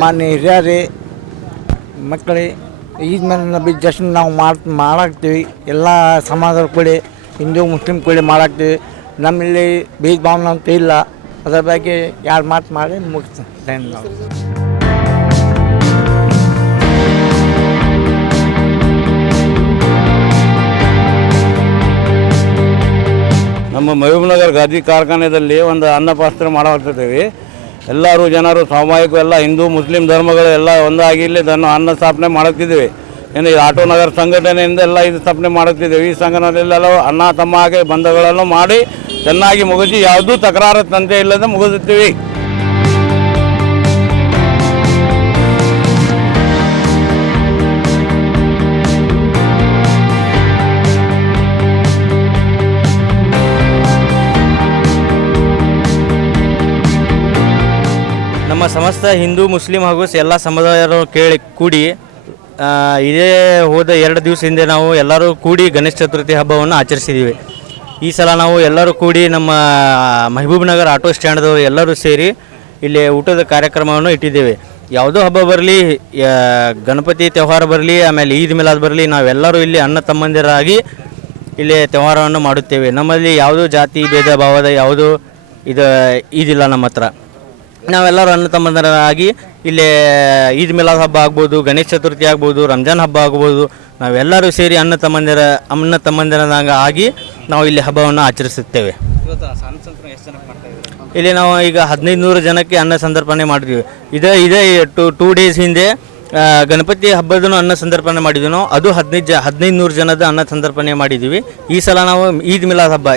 ಮಾನ್ಯ ಹಿರಿಯರೇ ಮಕ್ಕಳೇ ಈದ್ ಮೇಲೆ ಜಸ್ಟ್ ನಾವು ಮಾಡಾಕ್ತೀವಿ ಎಲ್ಲ ಸಮಾಜದ ಕೂಡಿ ಹಿಂದೂ ಮುಸ್ಲಿಂ ಕೂಡಿ ಮಾಡಾಕ್ತೀವಿ. ನಮ್ಮಲ್ಲಿ ಭೇದ ಭಾವನೆ ಅಂತ ಇಲ್ಲ. ಅದರ ಬಗ್ಗೆ ಯಾರು ಮಾತು ಮಾಡಿ ಮುಗಿಸ್ತೇನೆ ನಾವು. ನಮ್ಮ ಮಹಬೂಬ್ನಗರ್ ಗಾದಿ ಕಾರ್ಖಾನೆಯಲ್ಲಿ ಒಂದು ಅನ್ನಪಾಸ್ತ್ರ ಮಾಡಾಕ್ತಿದ್ದೀವಿ. ಎಲ್ಲರೂ ಜನರು ಸಾಮೂಹಿಕ ಎಲ್ಲ ಹಿಂದೂ ಮುಸ್ಲಿಂ ಧರ್ಮಗಳು ಎಲ್ಲ ಒಂದಾಗಿ ಇಲ್ಲಿ ಅನ್ನ ಸ್ಥಾಪನೆ ಮಾಡುತ್ತಿದ್ದೀವಿ. ಏನು ಆಟೋ ನಗರ ಸಂಘಟನೆಯಿಂದ ಎಲ್ಲ ಇದು ಸ್ಥಾಪನೆ ಮಾಡುತ್ತಿದ್ದೇವೆ. ಈ ಸಂಘಟನೆಯಲ್ಲೆಲ್ಲ ಅಣ್ಣ ತಮ್ಮ ಹಾಗೆ ಬಂಧಗಳನ್ನು ಮಾಡಿ ಚೆನ್ನಾಗಿ ಮುಗಿಸಿ ಯಾವುದೂ ತಕರಾರು ತಂದೆ ಇಲ್ಲದೆ ಮುಗಿಸುತ್ತೀವಿ. ನಮ್ಮ ಸಮಸ್ತ ಹಿಂದೂ ಮುಸ್ಲಿಂ ಹಾಗೂ ಎಲ್ಲ ಸಮುದಾಯರು ಕೂಡಿ ಇದೇ ಹೋದ 2 ದಿವಸ ಹಿಂದೆ ನಾವು ಎಲ್ಲರೂ ಕೂಡಿ ಗಣೇಶ ಚತುರ್ಥಿ ಹಬ್ಬವನ್ನು ಆಚರಿಸಿದ್ದೀವಿ. ಈ ಸಲ ನಾವು ಎಲ್ಲರೂ ಕೂಡಿ ನಮ್ಮ ಮಹಬೂಬ್ನಗರ್ ಆಟೋ ಸ್ಟ್ಯಾಂಡ್ದವರು ಎಲ್ಲರೂ ಸೇರಿ ಇಲ್ಲಿ ಊಟದ ಕಾರ್ಯಕ್ರಮವನ್ನು ಇಟ್ಟಿದ್ದೇವೆ. ಯಾವುದೋ ಹಬ್ಬ ಬರಲಿ, ಗಣಪತಿ ತ್ಯೋಹಾರ ಬರಲಿ, ಆಮೇಲೆ ಈದ್ ಮಿಲಾದ್ ಬರಲಿ, ನಾವೆಲ್ಲರೂ ಇಲ್ಲಿ ಅಣ್ಣ ತಮ್ಮಂದಿರಾಗಿ ಇಲ್ಲಿ ತ್ಯೋಹಾರವನ್ನು ಮಾಡುತ್ತೇವೆ. ನಮ್ಮಲ್ಲಿ ಯಾವುದೋ ಜಾತಿ ಭೇದ ಭಾವದ ಯಾವುದೂ ಇದಿಲ್ಲ. ನಮ್ಮ ಹತ್ರ ನಾವೆಲ್ಲರೂ ಅಣ್ಣ ತಮ್ಮಂದಿರಾಗಿ ಇಲ್ಲಿ ಈದ್ ಮಿಲಾದ್ ಹಬ್ಬ ಆಗ್ಬೋದು, ಗಣೇಶ ಚತುರ್ಥಿ ಆಗ್ಬೋದು, ರಂಜಾನ್ ಹಬ್ಬ ಆಗ್ಬೋದು, ನಾವೆಲ್ಲರೂ ಸೇರಿ ಅಣ್ಣ ತಮ್ಮಂದಿರದಾಗ ಆಗಿ ನಾವು ಇಲ್ಲಿ ಹಬ್ಬವನ್ನು ಆಚರಿಸುತ್ತೇವೆ. ಇಲ್ಲಿ ನಾವು ಈಗ 1500 ಜನಕ್ಕೆ ಅನ್ನ ಸಂತರ್ಪಣೆ ಮಾಡಿದ್ವಿ. ಇದೇ 2 ಡೇಸ್ ಹಿಂದೆ ಗಣಪತಿ ಹಬ್ಬದೂ ಅನ್ನ ಸಂತರ್ಪಣೆ ಮಾಡಿದ್ವಿ ನಾವು. ಅದು 1500 ಜನದ ಅನ್ನ ಸಂತರ್ಪಣೆ ಮಾಡಿದ್ದೀವಿ. ಈ ಸಲ ನಾವು ಈದ್ ಮಿಲಾದ್ ಹಬ್ಬ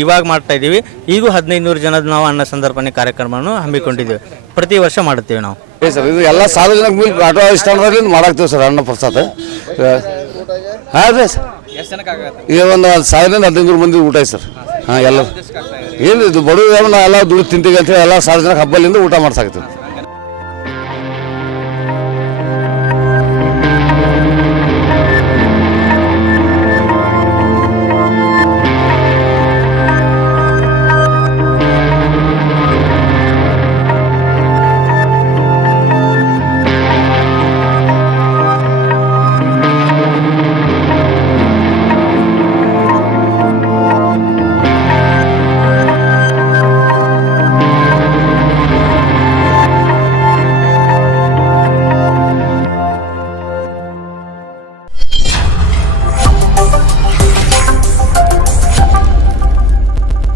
ಇವಾಗ ಮಾಡ್ತಾ ಇದ್ದೀವಿ. ಈಗೂ 1500 ಜನದ ನಾವು ಅನ್ನ ಸಂತರ್ಪಣೆ ಕಾರ್ಯಕ್ರಮವನ್ನು ಹಮ್ಮಿಕೊಂಡಿದ್ದೇವೆ. ಪ್ರತಿ ವರ್ಷ ಮಾಡುತ್ತೇವೆ ನಾವು. ಸರ್ ಇದು ಎಲ್ಲ ಸಾರ್ವಜನಿಕ ಮೂಲಕ ಆಟೋ ಸ್ಟ್ಯಾಂಡ್ದಲ್ಲಿ ಮಾಡಾಕ್ತೀವಿ ಸರ್ ಅನ್ನ ಪ್ರಸಾದ. ಹಾಂ ರೀ ಸರ್, ಈಗ ಒಂದು 1000-1500 ಮಂದಿ ಊಟ ಐತೆ ಸರ್. ಹಾಂ ಎಲ್ಲ ಏನು ಇದು ಬಡವರು ಎಲ್ಲ ದುಡ್ಡು ತಿಂತೀವಿ ಅಂತೇಳಿ ಎಲ್ಲ ಸಾರ್ವಜನಿಕ ಹಬ್ಬಲಿಂದ ಊಟ ಮಾಡ್ಸಾಕ್ತೀವಿ.